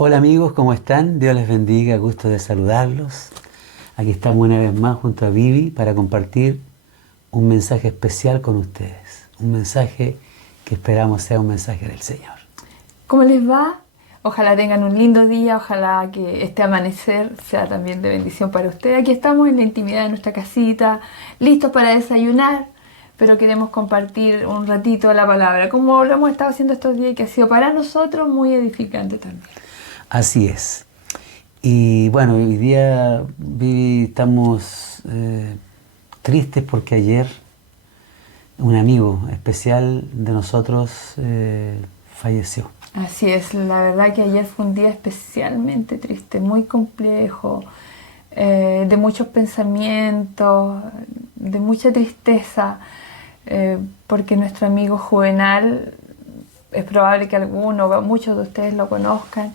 Hola amigos, ¿cómo están? Dios les bendiga, gusto de saludarlos. Aquí estamos una vez más junto a Vivi para compartir un mensaje especial con ustedes. Un mensaje que esperamos sea un mensaje del Señor. ¿Cómo les va? Ojalá tengan un lindo día, ojalá que este amanecer sea también de bendición para ustedes. Aquí estamos en la intimidad de nuestra casita, listos para desayunar, pero queremos compartir un ratito la palabra, como lo hemos estado haciendo estos días y que ha sido para nosotros muy edificante también. Así es. Y bueno, hoy día Vivi, estamos tristes porque ayer un amigo especial de nosotros falleció. Así es, la verdad que ayer fue un día especialmente triste, muy complejo, de muchos pensamientos, de mucha tristeza, porque nuestro amigo Juvenal, es probable que alguno, muchos de ustedes lo conozcan,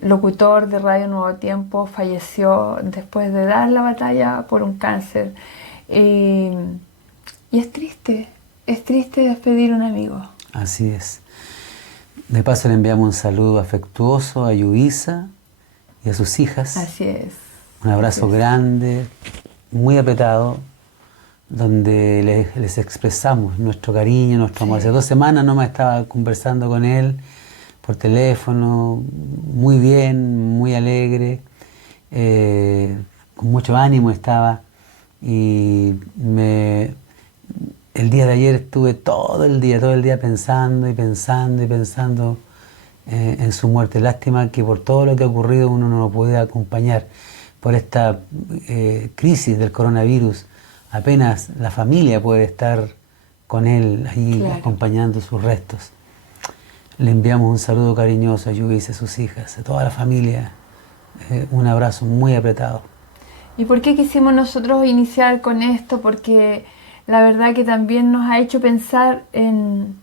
locutor de Radio Nuevo Tiempo, falleció después de dar la batalla por un cáncer. Y es triste despedir a un amigo. Así es. De paso le enviamos un saludo afectuoso a Yubisa y a sus hijas. Así es. Un abrazo grande, muy apretado, donde les expresamos nuestro cariño, nuestro amor. Hace 2 semanas nomás estaba conversando con él por teléfono, muy bien, muy alegre, con mucho ánimo estaba. Y el día de ayer estuve todo el día pensando y pensando y pensando en su muerte. Lástima que por todo lo que ha ocurrido uno no lo puede acompañar. Por esta crisis del coronavirus, apenas la familia puede estar con él ahí acompañando sus restos. Le enviamos un saludo cariñoso a Yubis, a sus hijas, a toda la familia, un abrazo muy apretado. ¿Y por qué quisimos nosotros iniciar con esto? Porque la verdad que también nos ha hecho pensar en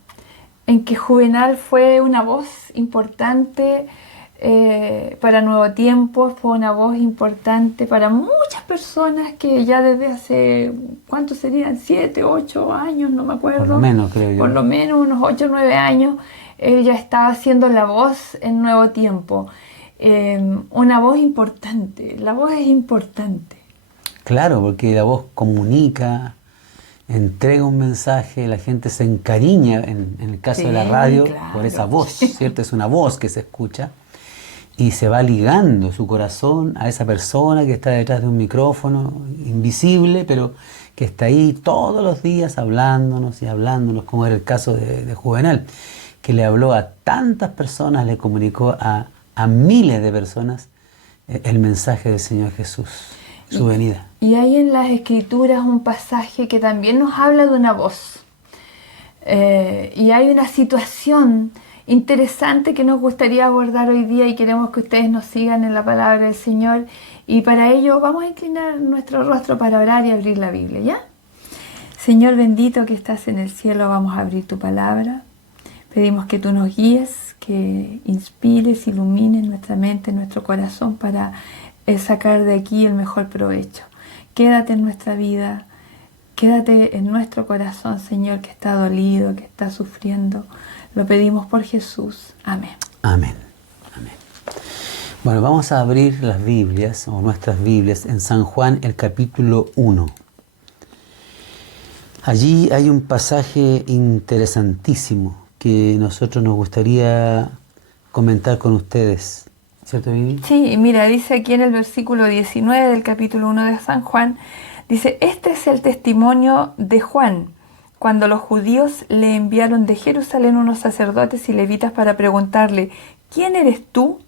que Juvenal fue una voz importante para Nuevo Tiempo, fue una voz importante para muchas personas que ya desde hace, ¿cuántos serían? 7, 8 años, no me acuerdo. Por lo menos, creo yo. Por lo menos unos 8 o 9 años, él ya estaba haciendo la voz en Nuevo Tiempo. Una voz importante, la voz es importante. Claro, porque la voz comunica, entrega un mensaje, la gente se encariña, en el caso de la radio, por esa voz, ¿cierto? Es una voz que se escucha y se va ligando su corazón a esa persona que está detrás de un micrófono, invisible, pero que está ahí todos los días hablándonos y hablándonos, como era el caso de Juvenal, que le habló a tantas personas, le comunicó a miles de personas el mensaje del Señor Jesús, su venida. Y hay en las Escrituras un pasaje que también nos habla de una voz. Y hay una situación interesante que nos gustaría abordar hoy día y queremos que ustedes nos sigan en la palabra del Señor. Y para ello vamos a inclinar nuestro rostro para orar y abrir la Biblia, ¿ya? Señor bendito que estás en el cielo, vamos a abrir tu palabra. Pedimos que tú nos guíes, que inspires, ilumines nuestra mente, nuestro corazón para sacar de aquí el mejor provecho. Quédate en nuestra vida, quédate en nuestro corazón, Señor, que está dolido, que está sufriendo. Lo pedimos por Jesús. Amén. Amén. Amén. Bueno, vamos a abrir las Biblias, o nuestras Biblias, en San Juan, el capítulo 1. Allí hay un pasaje interesantísimo que nosotros nos gustaría comentar con ustedes. ¿Cierto, Vivi? Sí, mira, dice aquí en el versículo 19 del capítulo 1 de San Juan, dice, este es el testimonio de Juan, cuando los judíos le enviaron de Jerusalén unos sacerdotes y levitas para preguntarle, ¿quién eres tú?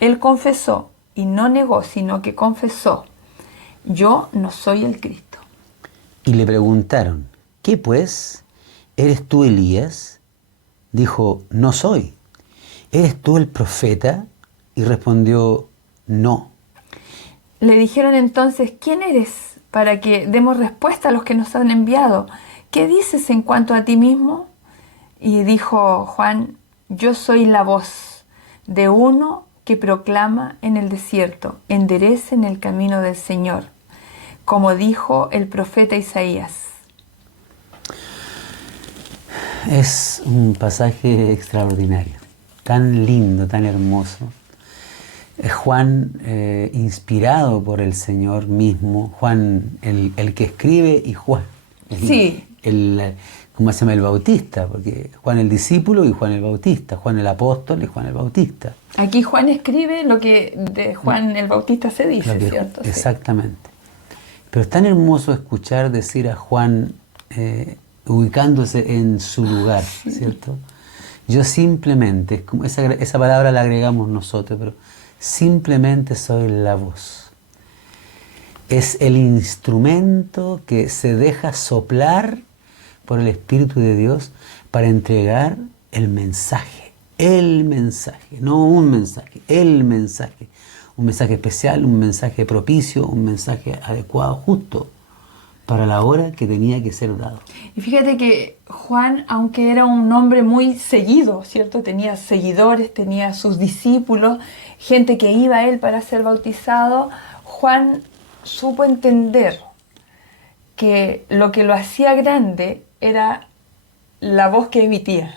Él confesó, y no negó, sino que confesó, yo no soy el Cristo. Y le preguntaron, ¿qué pues? ¿Eres tú Elías? Dijo, no soy. ¿Eres tú el profeta? Y respondió, no. Le dijeron entonces, ¿quién eres? Para que demos respuesta a los que nos han enviado. ¿Qué dices en cuanto a ti mismo? Y dijo Juan, yo soy la voz de uno que proclama en el desierto, enderecen el camino del Señor, como dijo el profeta Isaías. Es un pasaje extraordinario. tan lindo, tan hermoso. Juan, inspirado por el Señor mismo, Juan el que escribe y Juan, Sí. ¿cómo se llama? El Bautista, porque Juan el discípulo y Juan el Bautista, Juan el apóstol y Juan el Bautista. Aquí Juan escribe lo que de Juan el Bautista se dice, ¿cierto? Exactamente. Pero es tan hermoso escuchar decir a Juan, ubicándose en su lugar, ¿cierto? Yo simplemente, como esa palabra la agregamos nosotros, pero simplemente soy la voz. Es el instrumento que se deja soplar por el Espíritu de Dios para entregar el mensaje, no un mensaje, el mensaje. Un mensaje especial, un mensaje propicio, un mensaje adecuado, justo para la hora que tenía que ser dado. Y fíjate que Juan, aunque era un hombre muy seguido, ¿cierto? Tenía seguidores, tenía sus discípulos, gente que iba a él para ser bautizado, Juan supo entender que lo hacía grande era la voz que emitía.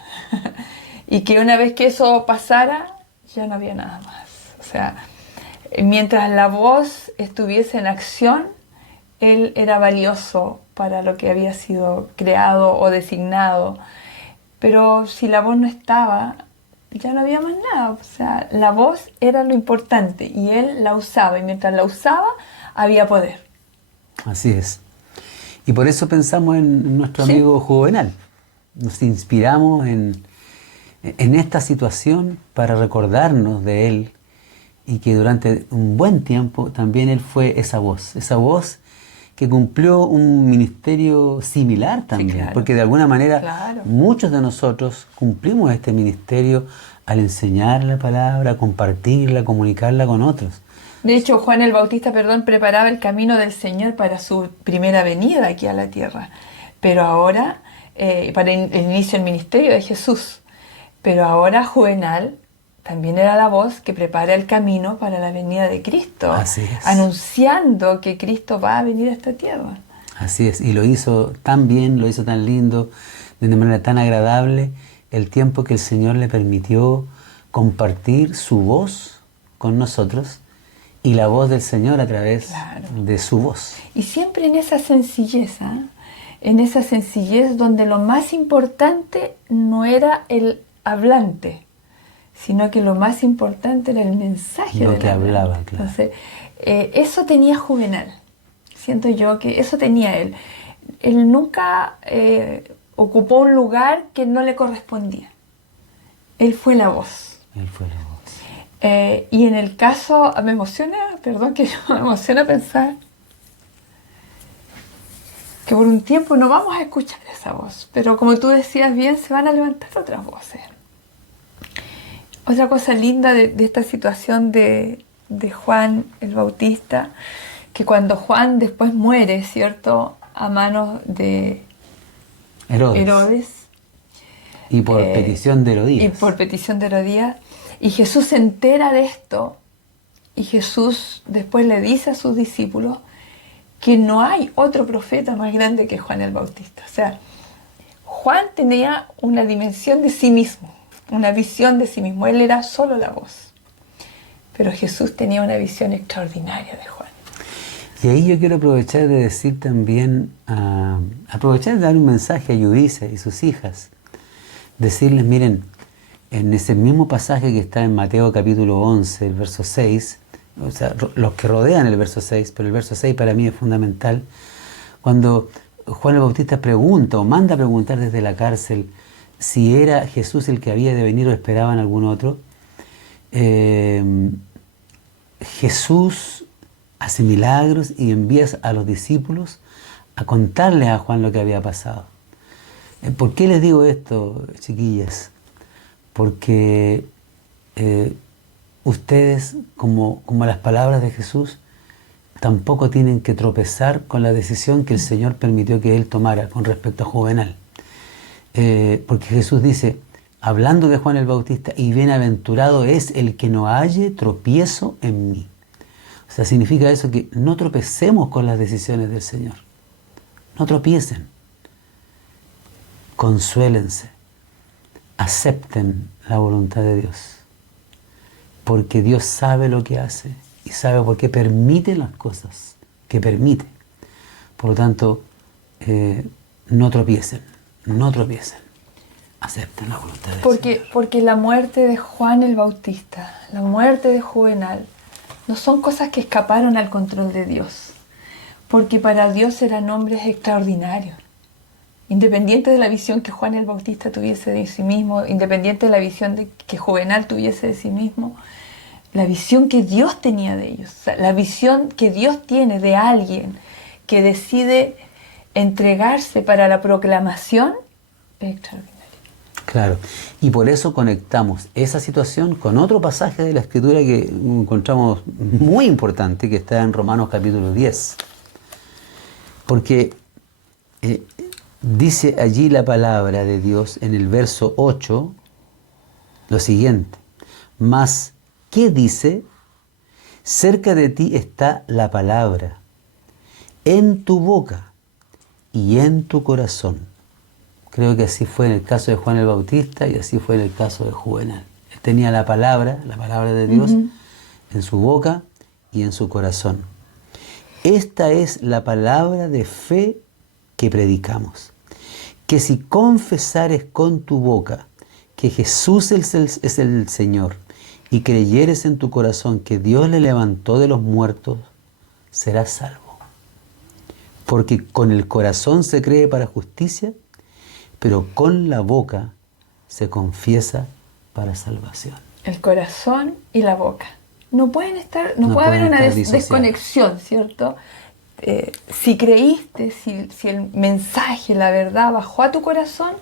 Y que una vez que eso pasara, ya no había nada más. O sea, mientras la voz estuviese en acción, él era valioso para lo que había sido creado o designado. Pero si la voz no estaba, ya no había más nada. O sea, la voz era lo importante y él la usaba. Y mientras la usaba, había poder. Así es. Y por eso pensamos en nuestro amigo Juvenal. Nos inspiramos en esta situación para recordarnos de él y que durante un buen tiempo también él fue esa voz que cumplió un ministerio similar también, sí, claro. Porque de alguna manera claro. Muchos de nosotros cumplimos este ministerio al enseñar la palabra, compartirla, comunicarla con otros. De hecho, Juan el Bautista, preparaba el camino del Señor para su primera venida aquí a la tierra, pero ahora, para el inicio del ministerio de Jesús, pero ahora Juvenal también era la voz que prepara el camino para la venida de Cristo, así es. Anunciando que Cristo va a venir a esta tierra. Así es, y lo hizo tan bien, lo hizo tan lindo, de una manera tan agradable, el tiempo que el Señor le permitió compartir su voz con nosotros y la voz del Señor a través de su voz. Y siempre en esa sencillez, donde lo más importante no era el hablante, sino que lo más importante era el mensaje lo que hablaba, claro. Entonces, eso tenía Juvenal. Siento yo que eso tenía él. Él nunca ocupó un lugar que no le correspondía. Él fue la voz. Él fue la voz. Y en el caso, me emociona pensar que por un tiempo no vamos a escuchar esa voz, pero como tú decías bien, se van a levantar otras voces. Otra cosa linda de esta situación de Juan el Bautista, que cuando Juan después muere, ¿cierto?, a manos de Herodes. Y por petición de Herodías. Y Jesús se entera de esto, y Jesús después le dice a sus discípulos que no hay otro profeta más grande que Juan el Bautista. O sea, Juan tenía una dimensión de sí mismo, una visión de sí mismo. Él era solo la voz. Pero Jesús tenía una visión extraordinaria de Juan. Y ahí yo quiero aprovechar de decir también, aprovechar de dar un mensaje a Yudisa y sus hijas. Decirles, miren, en ese mismo pasaje que está en Mateo capítulo 11, el verso 6, o sea, los que rodean el verso 6, pero el verso 6 para mí es fundamental, cuando Juan el Bautista pregunta o manda a preguntar desde la cárcel si era Jesús el que había de venir o esperaban algún otro, Jesús hace milagros y envía a los discípulos a contarles a Juan lo que había pasado. ¿Por qué les digo esto, chiquillas? Porque ustedes, como las palabras de Jesús, tampoco tienen que tropezar con la decisión que el Señor permitió que Él tomara con respecto a Juvenal. Porque Jesús dice, hablando de Juan el Bautista, y bienaventurado es el que no halle tropiezo en mí. O sea, significa eso que no tropecemos con las decisiones del Señor. No tropiecen. Consuélense. acepten la voluntad de Dios, porque Dios sabe lo que hace y sabe por qué permite las cosas que permite. Por lo tanto, no tropiecen, acepten la voluntad de Dios. Porque la muerte de Juan el Bautista, la muerte de Juvenal, no son cosas que escaparon al control de Dios, porque para Dios eran hombres extraordinarios. Independiente de la visión que Juan el Bautista tuviese de sí mismo, independiente de la visión que Juvenal tuviese de sí mismo, la visión que Dios tenía de ellos, o sea, la visión que Dios tiene de alguien que decide entregarse para la proclamación es extraordinaria. Claro, y por eso conectamos esa situación con otro pasaje de la Escritura que encontramos muy importante, que está en Romanos capítulo 10. Porque dice allí la palabra de Dios en el verso 8 lo siguiente: mas, ¿qué dice? Cerca de ti está la palabra, en tu boca y en tu corazón. Creo que así fue en el caso de Juan el Bautista y así fue en el caso de Juvenal. Él tenía la palabra de Dios, en su boca y en su corazón. Esta es la palabra de fe que predicamos: que si confesares con tu boca que Jesús es el Señor y creyeres en tu corazón que Dios le levantó de los muertos, serás salvo. Porque con el corazón se cree para justicia, pero con la boca se confiesa para salvación. El corazón y la boca. No pueden estar, no puede haber una desconexión, ¿cierto? Si creíste, si el mensaje, la verdad bajó a tu corazón,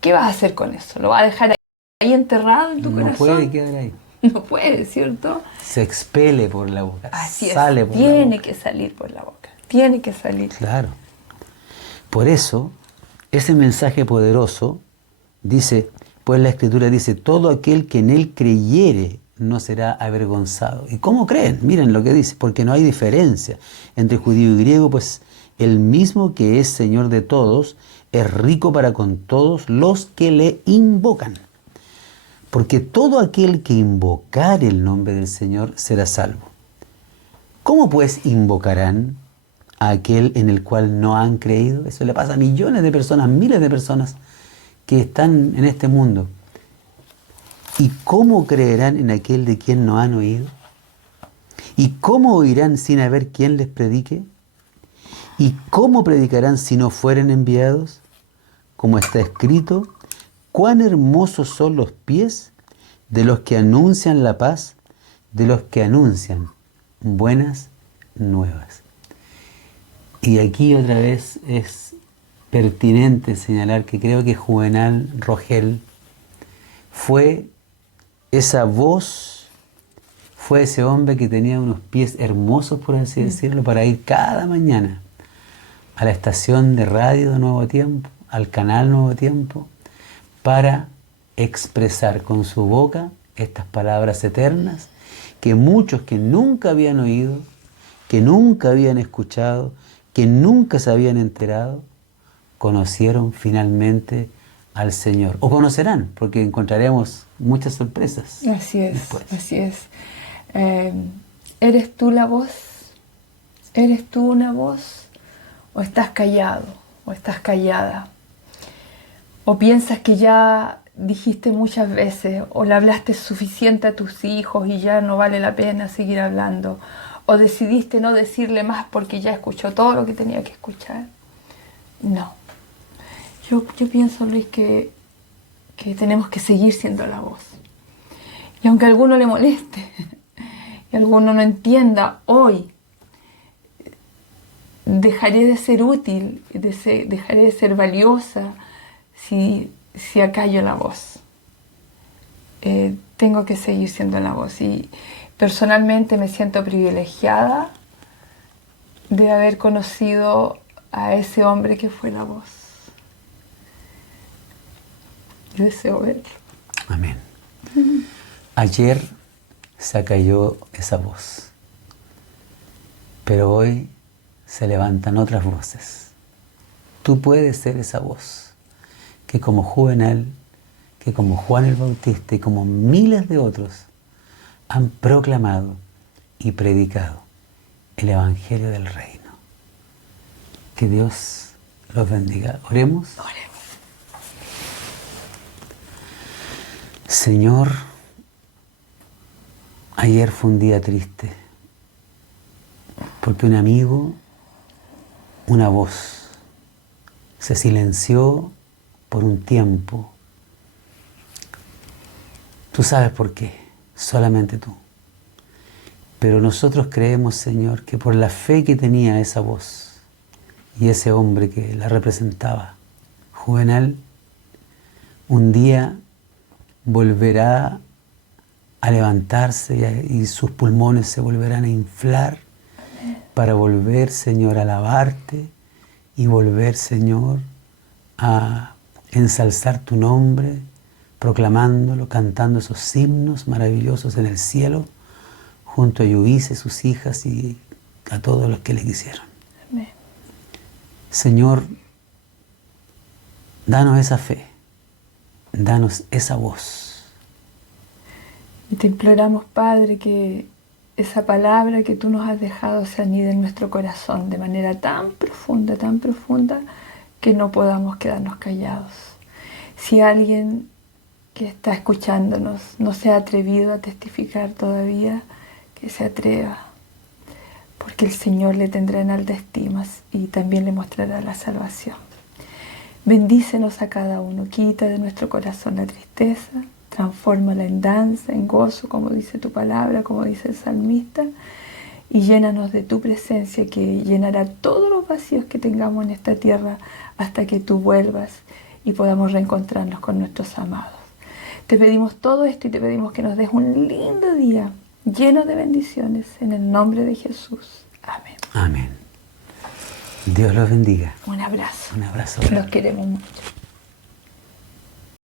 ¿qué vas a hacer con eso? ¿Lo vas a dejar ahí enterrado en tu corazón? No puede quedar ahí. No puede, ¿cierto? Se expele por la boca. Así sale es. por la boca. Tiene que salir por la boca. Tiene que salir. Claro. Por eso, ese mensaje poderoso dice, pues la Escritura dice, todo aquel que en él creyere no será avergonzado. ¿Y cómo creen? Miren lo que dice, porque no hay diferencia entre judío y griego, pues el mismo que es Señor de todos es rico para con todos los que le invocan. Porque todo aquel que invocare el nombre del Señor será salvo. ¿Cómo pues invocarán a aquel en el cual no han creído? Eso le pasa a millones de personas, miles de personas que están en este mundo. ¿Y cómo creerán en aquel de quien no han oído? ¿Y cómo oirán sin haber quien les predique? ¿Y cómo predicarán si no fueren enviados? Como está escrito, cuán hermosos son los pies de los que anuncian la paz, de los que anuncian buenas nuevas. Y aquí otra vez es pertinente señalar que creo que Juvenal Rogel fue esa voz, fue ese hombre que tenía unos pies hermosos, por así decirlo, para ir cada mañana a la estación de radio de Nuevo Tiempo, al canal Nuevo Tiempo, para expresar con su boca estas palabras eternas que muchos que nunca habían oído, que nunca habían escuchado, que nunca se habían enterado, conocieron finalmente al Señor. O conocerán, porque encontraremos muchas sorpresas. Así es, después. Así es. ¿Eres tú la voz? ¿Eres tú una voz? ¿O estás callado? ¿O estás callada? ¿O piensas que ya dijiste muchas veces, o le hablaste suficiente a tus hijos y ya no vale la pena seguir hablando? ¿O decidiste no decirle más porque ya escuchó todo lo que tenía que escuchar? No. Yo pienso, Luis, que tenemos que seguir siendo la voz. Y aunque a alguno le moleste, y a alguno no entienda, hoy dejaré de ser útil, dejaré de ser valiosa si acallo la voz. Tengo que seguir siendo la voz. Y personalmente me siento privilegiada de haber conocido a ese hombre que fue la voz. Yo deseo verlo. Amén. Ayer se acalló esa voz, pero hoy se levantan otras voces. Tú puedes ser esa voz que como Juvenal que como Juan el Bautista y como miles de otros han proclamado y predicado el Evangelio del Reino. Que Dios los bendiga. Oremos. Oremos. Señor, ayer fue un día triste, porque un amigo, una voz, se silenció por un tiempo. Tú sabes por qué, solamente tú. Pero nosotros creemos, Señor, que por la fe que tenía esa voz y ese hombre que la representaba, Juvenal, un día volverá a levantarse y sus pulmones se volverán a inflar para volver, Señor, a alabarte y volver, Señor, a ensalzar tu nombre, proclamándolo, cantando esos himnos maravillosos en el cielo, junto a Yudice, sus hijas y a todos los que le quisieron. Amén. Señor, danos esa fe, danos esa voz. Y te imploramos, Padre, que esa palabra que tú nos has dejado se anide en nuestro corazón de manera tan profunda, que no podamos quedarnos callados. Si alguien que está escuchándonos no se ha atrevido a testificar todavía, que se atreva, porque el Señor le tendrá en alta estima y también le mostrará la salvación. Bendícenos a cada uno, quita de nuestro corazón la tristeza, transfórmala en danza, en gozo, como dice tu palabra, como dice el salmista, y llénanos de tu presencia que llenará todos los vacíos que tengamos en esta tierra hasta que tú vuelvas y podamos reencontrarnos con nuestros amados. Te pedimos todo esto y te pedimos que nos des un lindo día lleno de bendiciones en el nombre de Jesús. Amén. Amén. Dios los bendiga. Un abrazo. Un abrazo. Los queremos mucho.